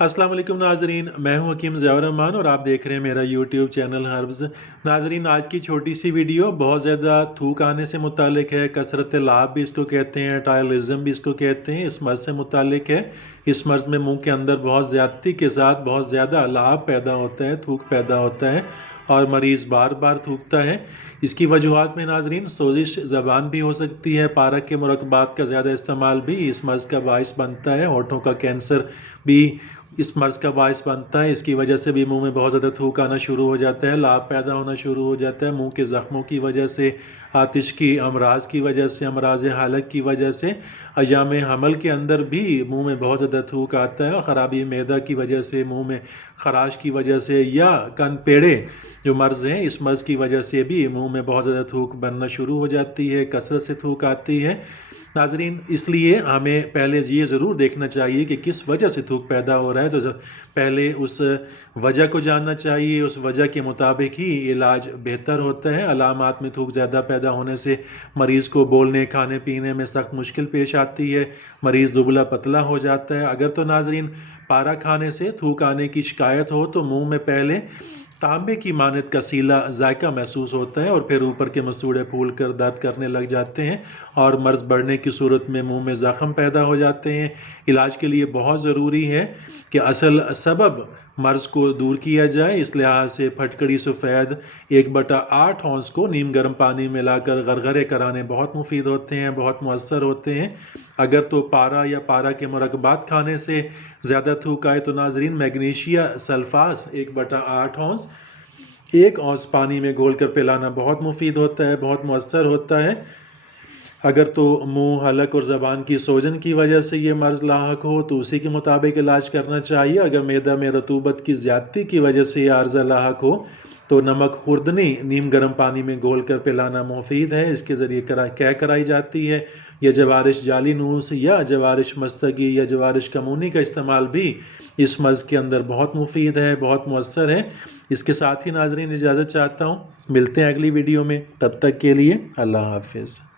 अस्सलाम वालेकुम नाजरीन, मैं हूं हकीम ज़ियाउर रहमान और आप देख रहे हैं मेरा यूट्यूब चैनल हर्ब्स। नाजरीन, आज की छोटी सी वीडियो बहुत ज़्यादा थूक आने से मुतालिक है। कसरत लाभ भी इसको कहते हैं, टायलिज़म भी इसको कहते हैं। इस मर्ज़ से मुतालिक है। इस मर्ज़ में मुंह के अंदर बहुत ज़्यादती के साथ बहुत ज़्यादा लाभ पैदा होता है, थूक पैदा होता है और मरीज़ बार बार थूकता है। इसकी वजूहात में नाजरीन सोजिश ज़बान भी हो सकती है। पारक के मुरक्बात का ज़्यादा इस्तेमाल भी इस मर्ज़ का बाइस बनता है। होठों का कैंसर भी इस मर्ज़ का बाइस बनता है। इसकी वजह से भी मुंह में बहुत ज़्यादा थूक आना शुरू हो जाता है, लाभ पैदा होना शुरू हो जाता है। मुंह के ज़ख्मों की वजह से, आतिश की अमराज की वजह से, अमराज हलक की वजह से, अयाम हमल के अंदर भी मुंह में बहुत ज़्यादा थूक आता है। और ख़राबी मैदा की वजह से, मुंह में खराश की वजह से या कन पेड़े जो मर्ज़ हैं, इस मर्ज़ की वजह से भी मुंह में बहुत ज़्यादा थूक बनना शुरू हो जाती है, कसरत से थूक आती है। नाजरीन, इसलिए हमें पहले ये ज़रूर देखना चाहिए कि किस वजह से थूक पैदा हो रहा है। तो पहले उस वजह को जानना चाहिए, उस वजह के मुताबिक ही इलाज बेहतर होता है। अलामात में थूक ज़्यादा पैदा होने से मरीज़ को बोलने, खाने पीने में सख्त मुश्किल पेश आती है, मरीज़ दुबला पतला हो जाता है। अगर तो नाजरीन पारा खाने से थूक आने की शिकायत हो तो मुँह में पहले तांबे की मानद का सीला जायका महसूस होता है और फिर ऊपर के मसूड़े फूल कर दर्द करने लग जाते हैं और मर्ज़ बढ़ने की सूरत में मुंह में ज़ख़म पैदा हो जाते हैं। इलाज के लिए बहुत ज़रूरी है कि असल सबब मर्ज़ को दूर किया जाए। इस लिहाज से फटकड़ी सफ़ेद 1/8 औंस को नीम गर्म पानी में लाकर गरगरे कराने बहुत मुफीद होते हैं, बहुत मुअस्सर होते हैं। अगर तो पारा या पारा के मुरक्बात खाने से ज़्यादा थूक आए तो नाजरीन मैग्नीशिया सल्फास 1/8 औंस 1 औंस पानी में घोल कर पिलाना बहुत मुफीद होता है, बहुत मुअस्सर होता है। अगर तो मुंह, हलक और ज़बान की सोजन की वजह से ये मर्ज़ लाहक हो तो उसी के मुताबिक इलाज करना चाहिए। अगर मैदा में रतूबत की ज़्यादती की वजह से ये आर्ज़ा लाहक हो तो नमक खुर्दनी नीम गर्म पानी में घोल कर पिलाना मुफीद है। इसके ज़रिए क्या कराई जाती है, यह जवारिश जाली नूस या जवारिश मस्तगी या जवारिश कमूनी का इस्तेमाल भी इस मर्ज़ के अंदर बहुत मुफीद है, बहुत मुअस्सर है। इसके साथ ही नाज़रीन इजाज़त चाहता हूँ, मिलते हैं अगली वीडियो में, तब तक के लिए अल्लाह हाफ़िज़।